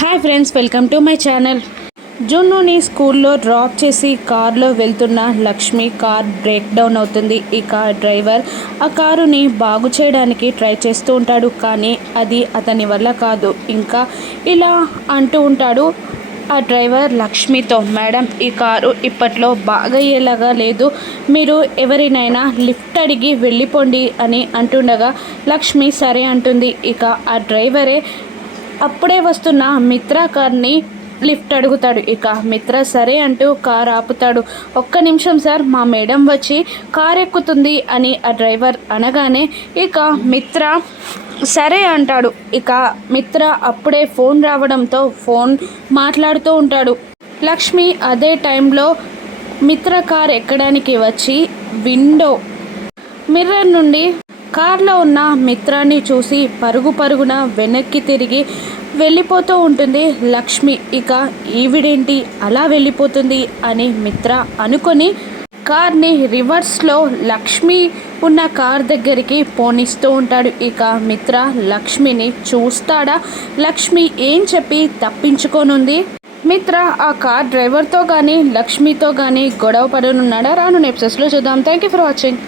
Hi friends, welcome to my channel. జున్నుని స్కూల్లో drop చేసి కార్లో వెళ్తున్న లక్ష్మి కార్ బ్రేక్ డౌన్ అవుతుంది. ఈ కార్ డ్రైవర్ ఆ కారుని బాగు చేయడానికి ట్రై చేస్తూ ఉంటాడు, కానీ అది అతని వల్ల కాదు. ఇంకా ఇలా అంటూ ఉంటాడు ఆ డ్రైవర్ లక్ష్మితో, మేడం ఈ కారు ఇప్పట్లో బాగయ్యేలాగా లేదు, మీరు ఎవరినైనా లిఫ్ట్ అడిగి వెళ్ళిపోండి అని అంటుండగా లక్ష్మి సరే అంటుంది. ఇక ఆ డ్రైవరే అప్పుడే వస్తున్న మిత్ర కార్ని లిఫ్ట్ అడుగుతాడు. ఇక మిత్ర సరే అంటూ కార్ ఆపుతాడు. ఒక్క నిమిషం సార్, మా మేడం వచ్చి కార్ ఎక్కుతుంది అని ఆ డ్రైవర్ అనగానే ఇక మిత్ర సరే అంటాడు. ఇక మిత్ర అప్పుడే ఫోన్ రావడంతో ఫోన్ మాట్లాడుతూ ఉంటాడు. లక్ష్మి అదే టైంలో మిత్ర కార్ ఎక్కడానికి వచ్చి విండో మిర్రర్ నుండి కార్లో ఉన్న మిత్రాన్ని చూసి పరుగున వెనక్కి తిరిగి వెళ్ళిపోతూ ఉంటుంది లక్ష్మి. ఇక ఈవిడేంటి అలా వెళ్ళిపోతుంది అని మిత్ర అనుకొని కార్ని రివర్స్లో లక్ష్మి ఉన్న కార్ దగ్గరికి పోనిస్తూ ఉంటాడు. ఇక మిత్ర లక్ష్మిని చూస్తాడా, లక్ష్మి ఏం చెప్పి తప్పించుకోనుంది, మిత్ర ఆ కార్ డ్రైవర్తో కానీ లక్ష్మితో కానీ గొడవ పడనున్నాడా, రాను ఎపిసోడ్స్లో చూద్దాం. Thank you for watching.